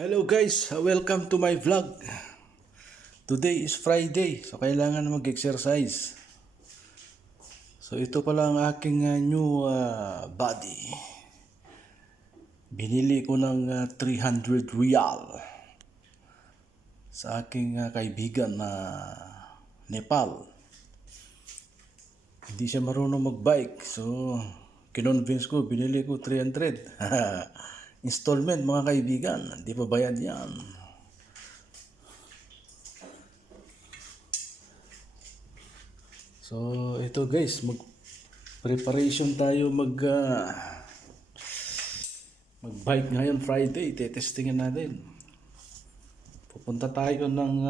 Hello guys, welcome to my vlog. Today is Friday, so kailangan mag-exercise. So ito pala ang aking new body. Binili ko ng 300 real sa aking kaibigan na Nepal. Hindi siya marunong magbike, so kinonvince ko, binili ko 300. Installment mga kaibigan, hindi pa bayad yan. So ito guys, preparation tayo mag-bike ngayon Friday, tetestingin natin. Pupunta tayo ng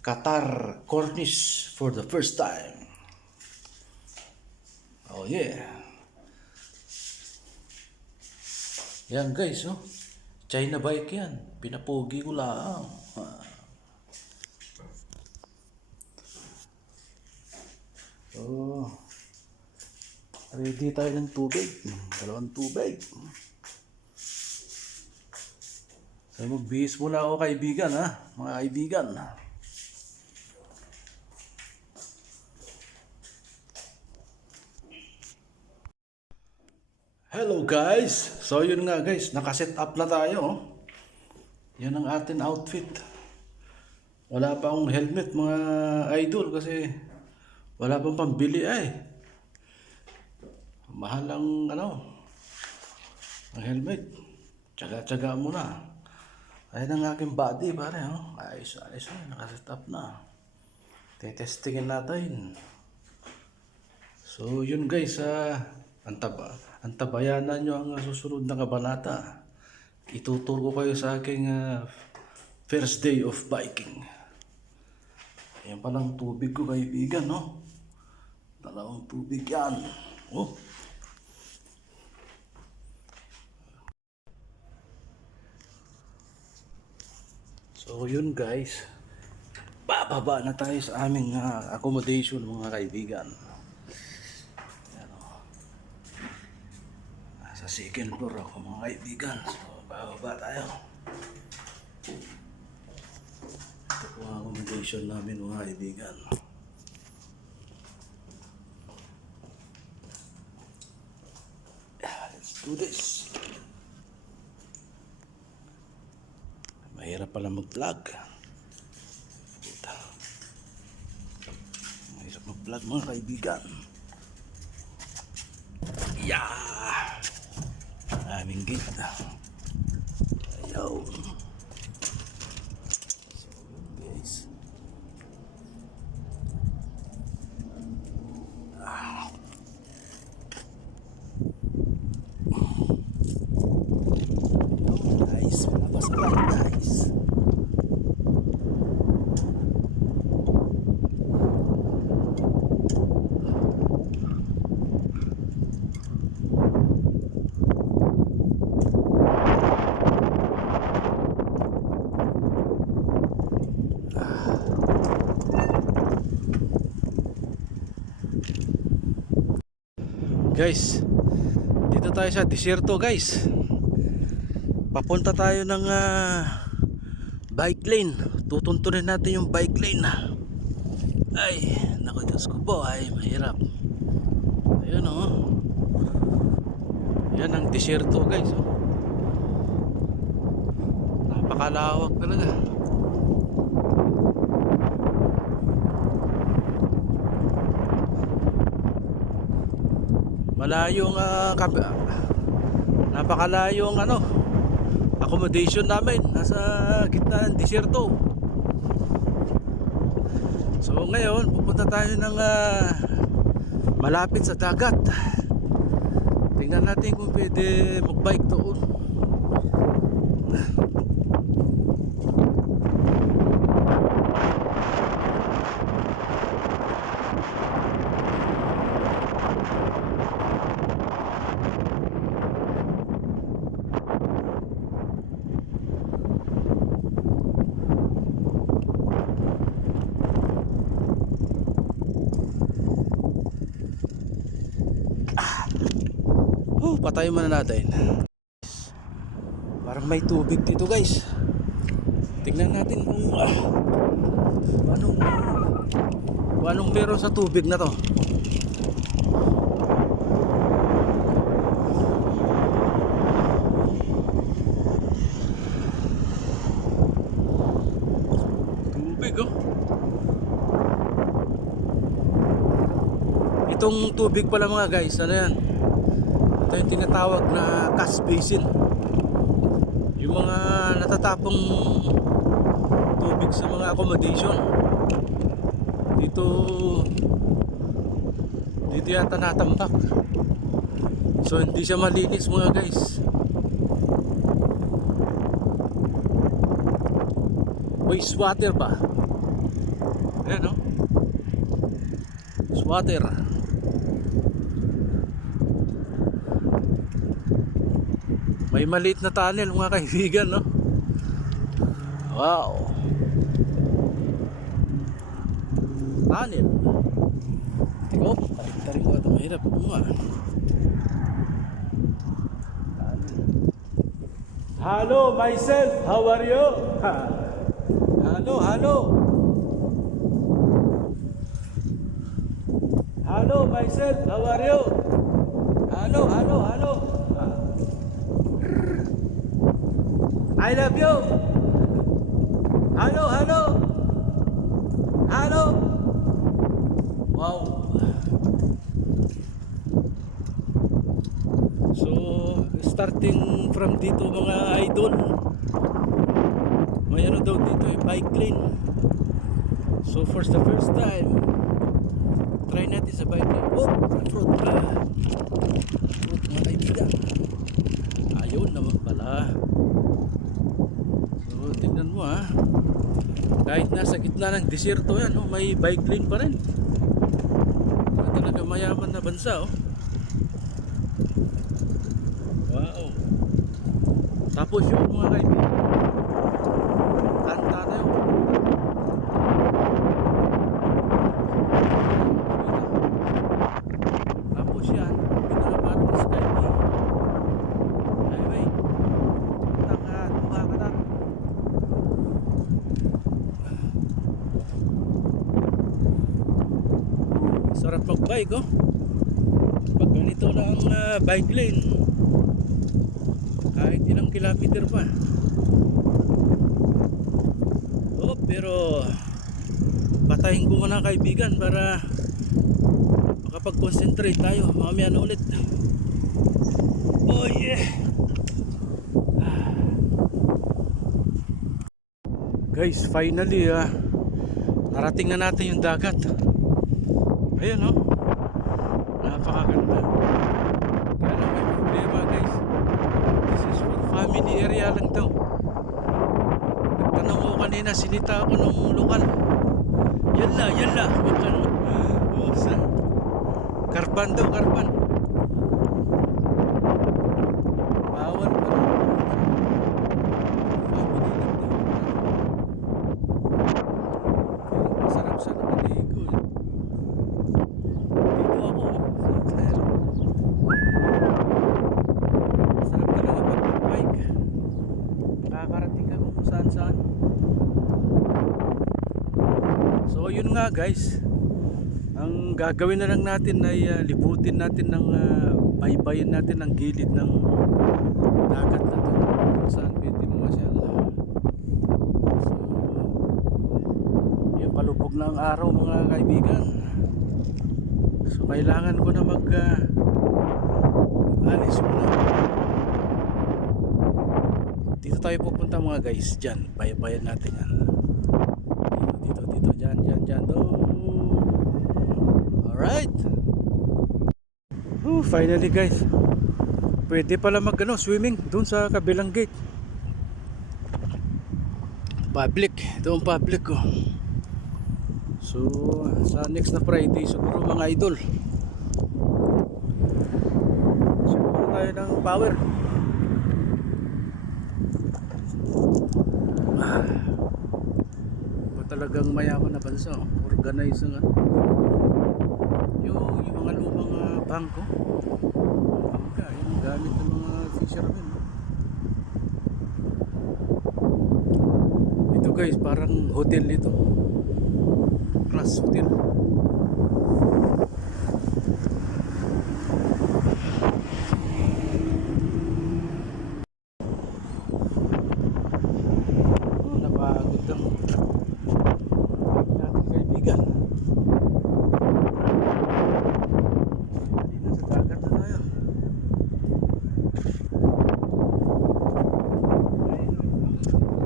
Qatar Corniche for the first time. Oh yeah. Yan guys, oh. China bike yan. Pinapogi ko lang. So, ready tayo ng tubig. Dalawang tubig. So, magbihis muna ako kaibigan, ha? Mga kaibigan. Hello guys! So yun nga guys, nakaset up na tayo. Oh. Yan ang ating outfit. Wala pa akong helmet mga idol kasi wala pang pambili ay. Mahal ang ang helmet. Tsaga-tsaga muna. Ayan ang aking body pare. Oh. Ayos, nakaset up na. Tetestingin natin. So yun guys, antabayanan nyo ang susunod na kabanata. Ituturo ko kayo sa aking first day of biking. Ayan palang tubig ko kaibigan, no? Dalawang tubig yan. Oh. So yun guys, bababa na tayo sa aming accommodation mga kaibigan. Sa second floor ako mga kaibigan. So, bababa tayo. Ito po ang accommodation namin mga kaibigan. Let's do this. Mahirap pala mag-vlog. Mahirap mag-vlog mga kaibigan. Yeah! Aming gate. Ayaw. So, guys. Guys, malabas na guys. Guys, dito tayo sa disyerto guys. Papunta tayo ng bike lane. Tutuntunin natin yung bike lane. Ay, naku Diyos ko po, ay mahirap. Ayun oh. Yan ang disyerto guys oh. Napakalawak talaga. Malayong napakalayong accommodation namin, nasa gitna ng disyerto. So ngayon pupunta tayo ng malapit sa dagat. Tingnan natin kung pwede magbike doon. Patayin muna natin. Parang may tubig dito guys. Tingnan natin kung anong meron sa tubig na to. Tubig oh. Itong tubig pala mga guys, ano yan? Ito yung tinatawag na cash basin. Yung mga natatapong tubig sa mga accommodation. Dito yata natambak. So hindi siya malinis mga guys. Wastewater ba? Ayan no? Wastewater. May maliit na tunnel mga kaibigan no? Wow. Tunnel. Oh, tarik-tarik ko ito. Mahirap mga. Hello myself, how are you? Hello, hello. Hello myself, how are you? Hello, hello, hello. I love you. Hello, hello. Hello. Wow. So, starting from dito mga idol, may ano daw dito bike lane. So, for the first time, try natin sa bike lane. Oh, fruit mga kaibigan. Ayun naman pala. So, tingnan mo ha. Kahit nasa gitna ng desierto yan, oh, may bike lane pa rin. Talaga mayaman na bansa oh. Wow. Tapos yung mga kaibigan, kanta na yun. Tapos yan, pinaka parang skyway. Highway. Tuha ka na. Sarap mag-bike oh. Pag ganito na ang bike lane, kahit ilang kilometer pa. Oh, pero patayin ko muna kaibigan para makapag-concentrate tayo. Mamaya na ulit. Oh yeah. Guys, finally narating na natin yung dagat. Ayan oh. Napakaganda. Kaya lang may problema guys. This is for family area lang to. Nagtanong ko kanina, sinita ako ng lokal. Yalla. Karpan daw, karpan. Bawal pa lang. Family lang daw. Pero masarap sa nakaligo. Dito ako. Masarap talaga pag mag-bike. Nakakarating ka kung saan. So yun nga guys, ang gagawin na lang natin ay libutin natin ng baybayin natin ang gilid ng dagat na to kung saan pwede mamasyal. So yun, palubog na ang araw mga kaibigan. So kailangan ko na alis muna. Dito tayo pupunta mga guys, dyan baybayin natin yan. Dito, dyan oh. Alright. Finally guys, pwede pala swimming dun sa kabilang gate. Public, ito ang public ko. So sa next na Friday siguro mga idol, siguro tayo ng power. Talagang mayaman na bansa, organize nga yung mga lumang bangko, yung gamit ng mga fishermen. guys, parang hotel ito. Class hotel. Oh, napagod lang natin kaibigan. Nasa dagat na tayo.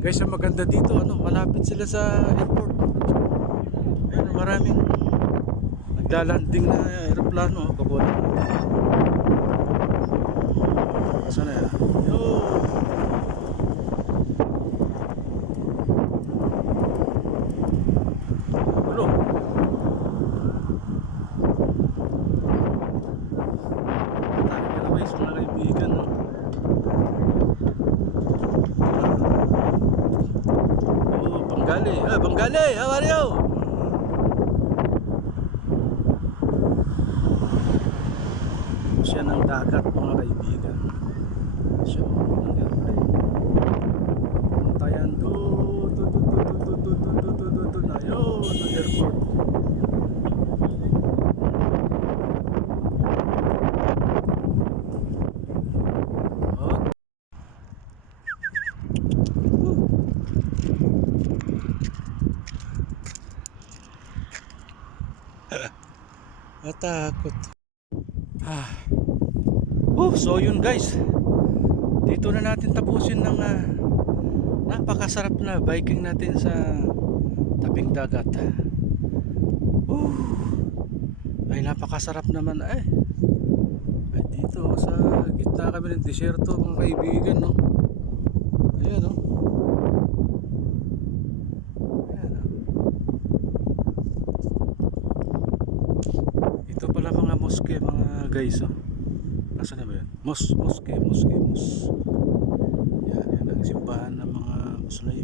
Guys, ang maganda dito, malapit sila sa airport. Ayun, maraming naglalanding na aeroplano, papunta. Saan na yan? Yo! Ulo! Tayo ka na guys, mga kaibigan, no? Oh, Bengali! Bengali! How are you? Siya ng dagat, mga kaibigan. So, tayan doon na yun, sa airport. Oh. Natakot. So yun guys, dito na natin tapusin ng napakasarap na biking natin sa tabing dagat. Ay napakasarap naman ay dito sa gitna kami ng disyerto, mga kaibigan, no? Ayan, no? Ayan, no? Ito pala mga moske, mga guys, oh. Nasaan na ba yan? Moske. Yan ang simbahan ng mga Muslim.